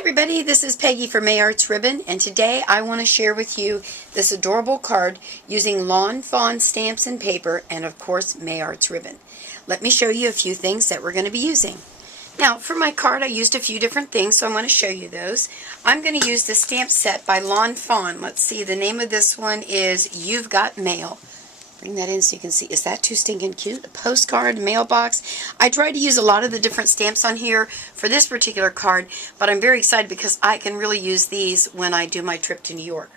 everybody, this is Peggy for May Arts Ribbon, and today I want to share with you this adorable card using Lawn Fawn stamps and paper and of course May Arts Ribbon. Let me show you a few things that we're going to be using. Now for my card I used a few different things, so I'm going to show you those. I'm going to use the stamp set by Lawn Fawn. Let's see, the name of this one is You've Got Mail. Bring that in so you can see. Is that too stinking cute? A postcard, mailbox. I tried to use a lot of the different stamps on here for this particular card, but I'm very excited because I can really use these when I do my trip to New York.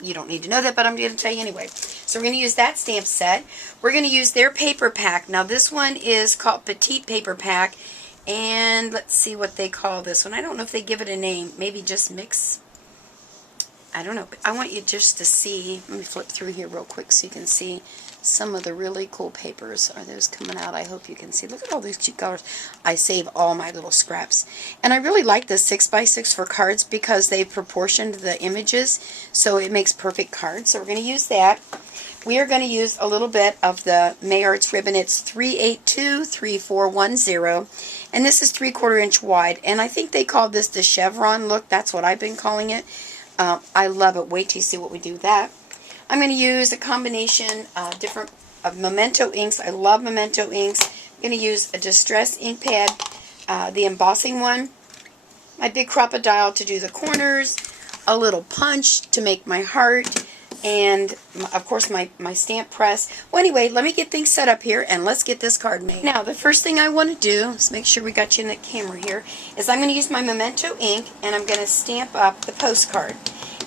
You don't need to know that, but I'm going to tell you anyway. So we're going to use that stamp set. We're going to use their paper pack. Now this one is called Petite Paper Pack, and let's see what they call this one. I don't know if they give it a name. Maybe just Mix. I don't know. But I want you just to see. Let me flip through here real quick so you can see some of the really cool papers. Are those coming out? I hope you can see. Look at all these cute colors. I save all my little scraps. And I really like this 6x6 for cards because they've proportioned the images, so it makes perfect cards. So we're going to use that. We are going to use a little bit of the May Arts Ribbon. It's 3823410, and this is 3/4 inch wide. And I think they call this the chevron look. That's what I've been calling it. I love it. Wait till you see what we do with that. I'm going to use a combination of Memento inks. I love Memento inks. I'm going to use a Distress ink pad, the embossing one, my big Crocodile to do the corners, a little punch to make my heart, and of course my stamp press. Well, anyway, let me get things set up here and let's get this card made. Now the first thing I want to do, let's make sure we got you in the camera here, is I'm going to use my Memento ink and I'm going to stamp up the postcard.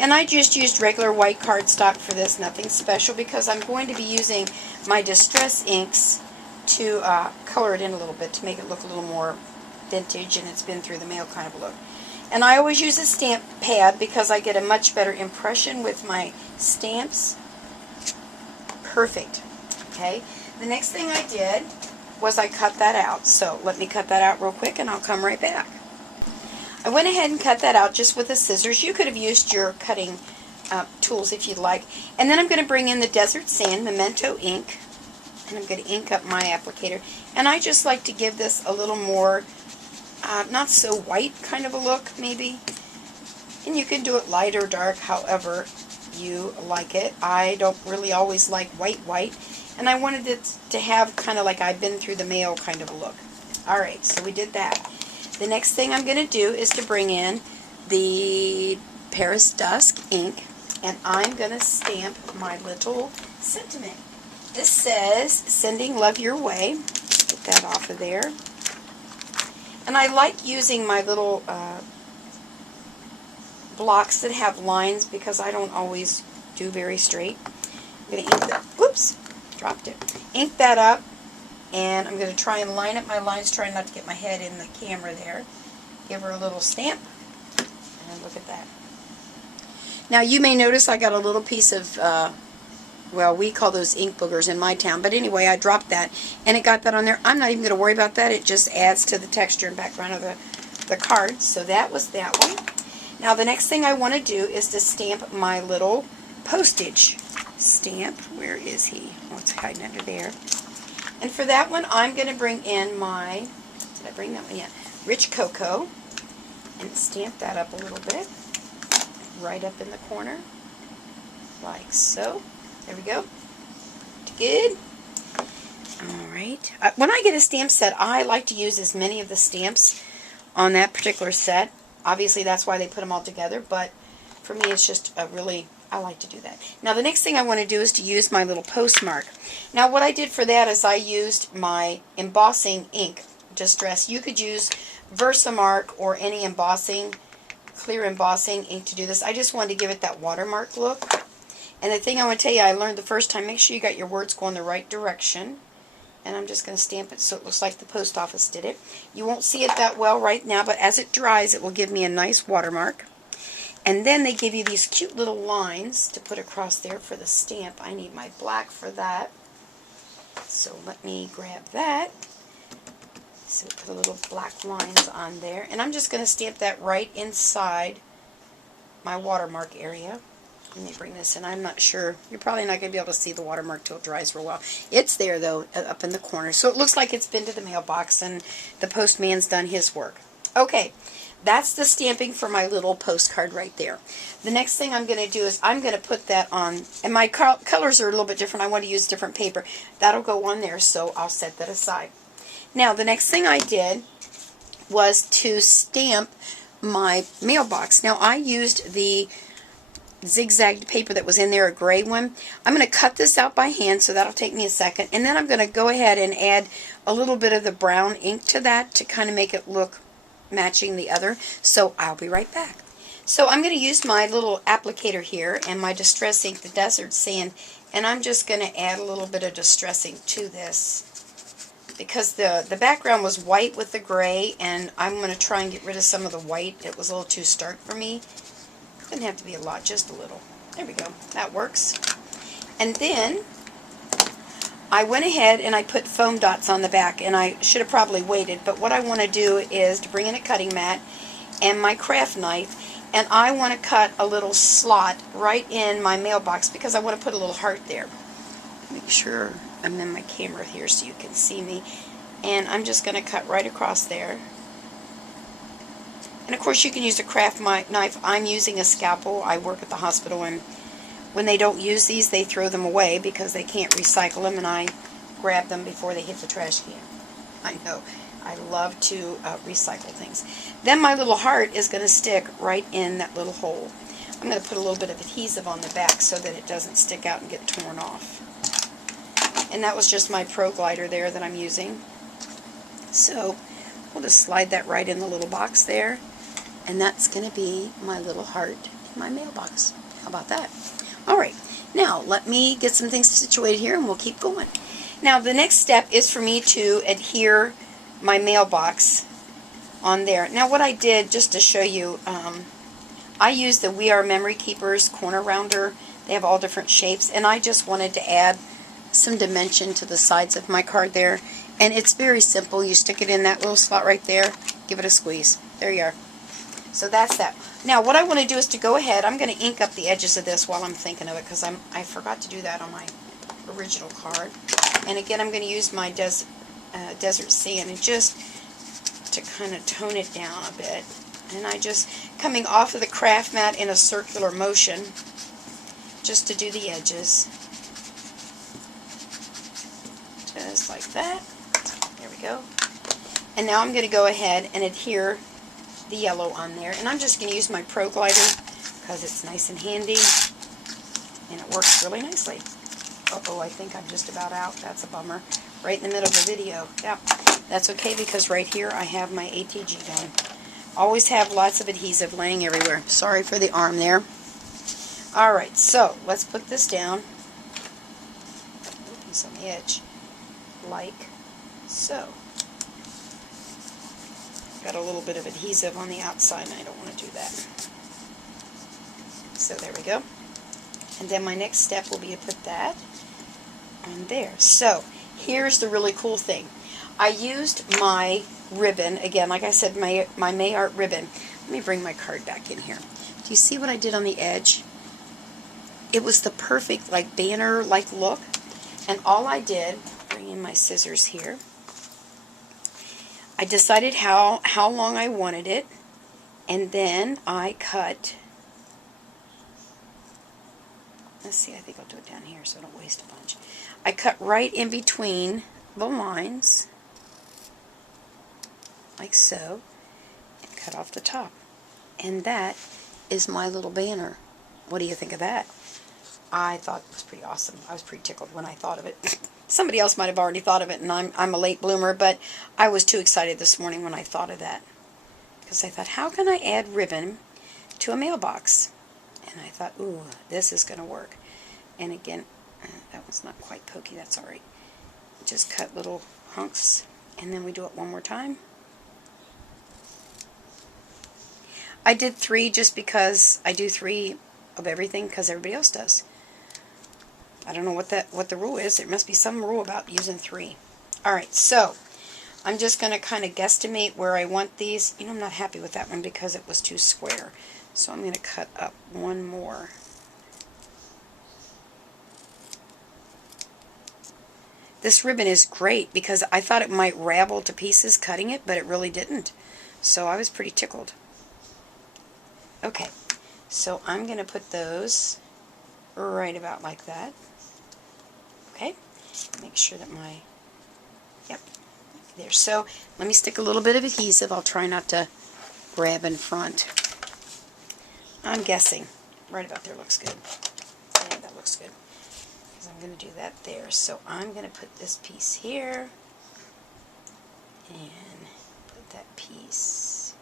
And I just used regular white cardstock for this, nothing special, because I'm going to be using my Distress inks to color it in a little bit to make it look a little more vintage and it's been through the mail kind of look. And I always use a stamp pad because I get a much better impression with my stamps. Perfect. Okay. The next thing I did was I cut that out. So let me cut that out real quick and I'll come right back. I went ahead and cut that out just with the scissors. You could have used your cutting tools if you'd like. And then I'm going to bring in the Desert Sand Memento ink, and I'm going to ink up my applicator. And I just like to give this a little more, not so white kind of a look, maybe. And you can do it light or dark, however you like it. I don't really always like white, and I wanted it to have kind of like I've been through the mail kind of a look. Alright, so we did that. The next thing I'm going to do is to bring in the Paris Dusk ink, and I'm going to stamp my little sentiment. This says, "Sending love your way." Get that off of there. And I like using my little blocks that have lines because I don't always do very straight. I'm going to ink that. Whoops, dropped it. Ink that up. And I'm going to try and line up my lines, trying not to get my head in the camera there. Give her a little stamp. And look at that. Now you may notice I got a little piece of, well, we call those ink boogers in my town. But anyway, I dropped that. And it got that on there. I'm not even going to worry about that. It just adds to the texture and background of the card. So that was that one. Now the next thing I want to do is to stamp my little postage stamp. Where is he? Oh, it's hiding under there. And for that one, I'm going to bring in my, did I bring that one yet? Rich Cocoa, and stamp that up a little bit, right up in the corner, like so. There we go. Good. Alright. When I get a stamp set, I like to use as many of the stamps on that particular set. Obviously, that's why they put them all together, but for me, it's just a really, I like to do that. Now the next thing I want to do is to use my little postmark. Now what I did for that is I used my embossing ink, Distress. You could use Versamark or any embossing, clear embossing ink to do this. I just wanted to give it that watermark look. And the thing I want to tell you, I learned the first time, make sure you got your words going the right direction. And I'm just going to stamp it so it looks like the post office did it. You won't see it that well right now, but as it dries it will give me a nice watermark. And then they give you these cute little lines to put across there for the stamp. I need my black for that. So let me grab that. So put a little black lines on there. And I'm just going to stamp that right inside my watermark area. Let me bring this in. I'm not sure. You're probably not going to be able to see the watermark till it dries real well. It's there, though, up in the corner. So it looks like it's been to the mailbox and the postman's done his work. Okay. that's the stamping for my little postcard right there. The next thing I'm going to do is I'm going to put that on, and my colors are a little bit different. I want to use different paper. That'll go on there, so I'll set that aside. Now, the next thing I did was to stamp my mailbox. Now, I used the zigzagged paper that was in there, a gray one. I'm going to cut this out by hand, so that'll take me a second. And then I'm going to go ahead and add a little bit of the brown ink to that to kind of make it look matching the other. So I'll be right back. So I'm going to use my little applicator here and my Distress ink, the Desert Sand, and I'm just going to add a little bit of Distress ink to this because the background was white with the gray, and I'm going to try and get rid of some of the white. It was a little too stark for me. Doesn't have to be a lot, just a little. There we go. That works. And then I went ahead and I put foam dots on the back, and I should have probably waited, but what I want to do is to bring in a cutting mat and my craft knife, and I want to cut a little slot right in my mailbox because I want to put a little heart there. Make sure I'm in my camera here so you can see me. And I'm just going to cut right across there. And of course you can use a craft knife. I'm using a scalpel. I work at the hospital, and when they don't use these, they throw them away because they can't recycle them, and I grab them before they hit the trash can. I know. I love to recycle things. Then my little heart is going to stick right in that little hole. I'm going to put a little bit of adhesive on the back so that it doesn't stick out and get torn off. And that was just my Pro Glider there that I'm using. So we'll just slide that right in the little box there. And that's going to be my little heart in my mailbox. How about that? Alright, now let me get some things situated here and we'll keep going. Now the next step is for me to adhere my mailbox on there. Now what I did, just to show you, I used the We Are Memory Keepers corner rounder. They have all different shapes, and I just wanted to add some dimension to the sides of my card there. And it's very simple. You stick it in that little slot right there, give it a squeeze. There you are. So that's that. Now what I want to do is to go ahead, I'm going to ink up the edges of this while I'm thinking of it, because I forgot to do that on my original card. And again, I'm going to use my Desert Sand, and just to kind of tone it down a bit. And I just, coming off of the craft mat in a circular motion, just to do the edges. Just like that. There we go. And now I'm going to go ahead and adhere the yellow on there. And I'm just going to use my Pro Glider because it's nice and handy. And it works really nicely. Uh-oh, I think I'm just about out. That's a bummer. Right in the middle of the video. Yep. That's okay because right here I have my ATG gun. Always have lots of adhesive laying everywhere. Sorry for the arm there. Alright, so let's put this down. Piece on the edge. Like so. Got a little bit of adhesive on the outside and I don't want to do that. So there we go. And then my next step will be to put that on there. So here's the really cool thing. I used my ribbon, again, like I said, my May Art ribbon. Let me bring my card back in here. Do you see what I did on the edge? It was the perfect, like, banner-like look. And all I did, bring in my scissors here, I decided how long I wanted it, and then I cut, let's see, I think I'll do it down here so I don't waste a bunch. I cut right in between the lines, like so, and cut off the top. And that is my little banner. What do you think of that? I thought it was pretty awesome. I was pretty tickled when I thought of it. Somebody else might have already thought of it, and I'm a late bloomer, but I was too excited this morning when I thought of that. Because I thought, how can I add ribbon to a mailbox? And I thought, ooh, this is going to work. And again, that one's not quite pokey, that's alright. Just cut little hunks, and then we do it one more time. I did 3 just because I do 3 of everything because everybody else does. I don't know what the rule is. There must be some rule about using 3. Alright, so I'm just going to kind of guesstimate where I want these. You know, I'm not happy with that one because it was too square. So I'm going to cut up one more. This ribbon is great because I thought it might ravel to pieces cutting it, but it really didn't. So I was pretty tickled. Okay, so I'm going to put those right about like that. Okay, make sure that yep, there. So let me stick a little bit of adhesive. I'll try not to grab in front. I'm guessing right about there looks good. Yeah, that looks good. Because I'm going to do that there. So I'm going to put this piece here and put that piece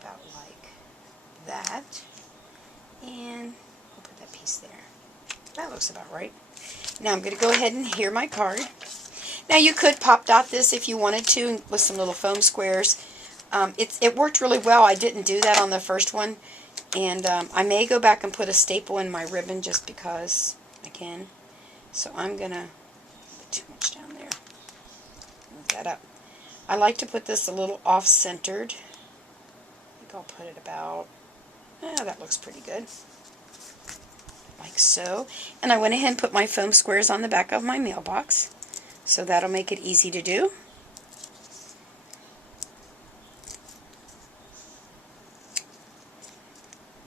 about like that. And I'll put that piece there. That looks about right. Now I'm going to go ahead and adhere my card. Now you could pop dot this if you wanted to with some little foam squares. It worked really well. I didn't do that on the first one. And I may go back and put a staple in my ribbon just because I can. So I'm going to put too much down there. Move that up. I like to put this a little off-centered. I think I'll put it about, that looks pretty good. Like so. And I went ahead and put my foam squares on the back of my mailbox. So that'll make it easy to do.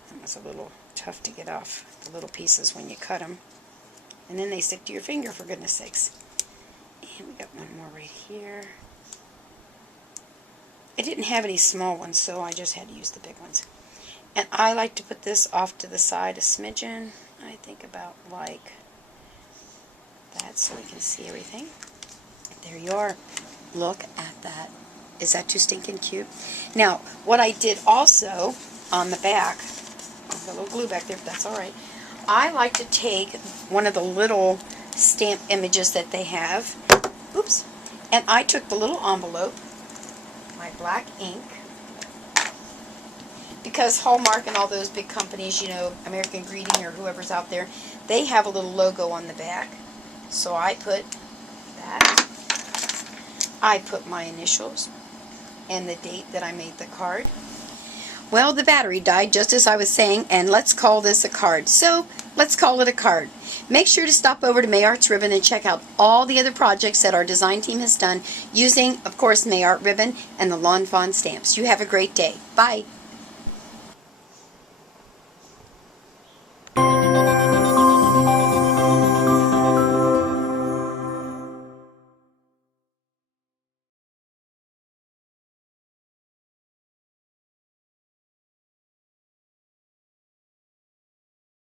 That was a little tough to get off the little pieces when you cut them. And then they stick to your finger, for goodness sakes. And we got one more right here. I didn't have any small ones, so I just had to use the big ones. And I like to put this off to the side a smidgen. I think about like that so we can see everything. There you are. Look at that. Is that too stinking cute? Now, what I did also on the back, I've got a little glue back there, but that's alright. I like to take one of the little stamp images that they have. Oops. And I took the little envelope, my black ink, because Hallmark and all those big companies, you know, American Greeting or whoever's out there, they have a little logo on the back. So I put that. I put my initials and the date that I made the card. Well, the battery died just as I was saying, and let's call this a card. So, let's call it a card. Make sure to stop over to May Arts Ribbon and check out all the other projects that our design team has done using, of course, May Art Ribbon and the Lawn Fawn stamps. You have a great day. Bye.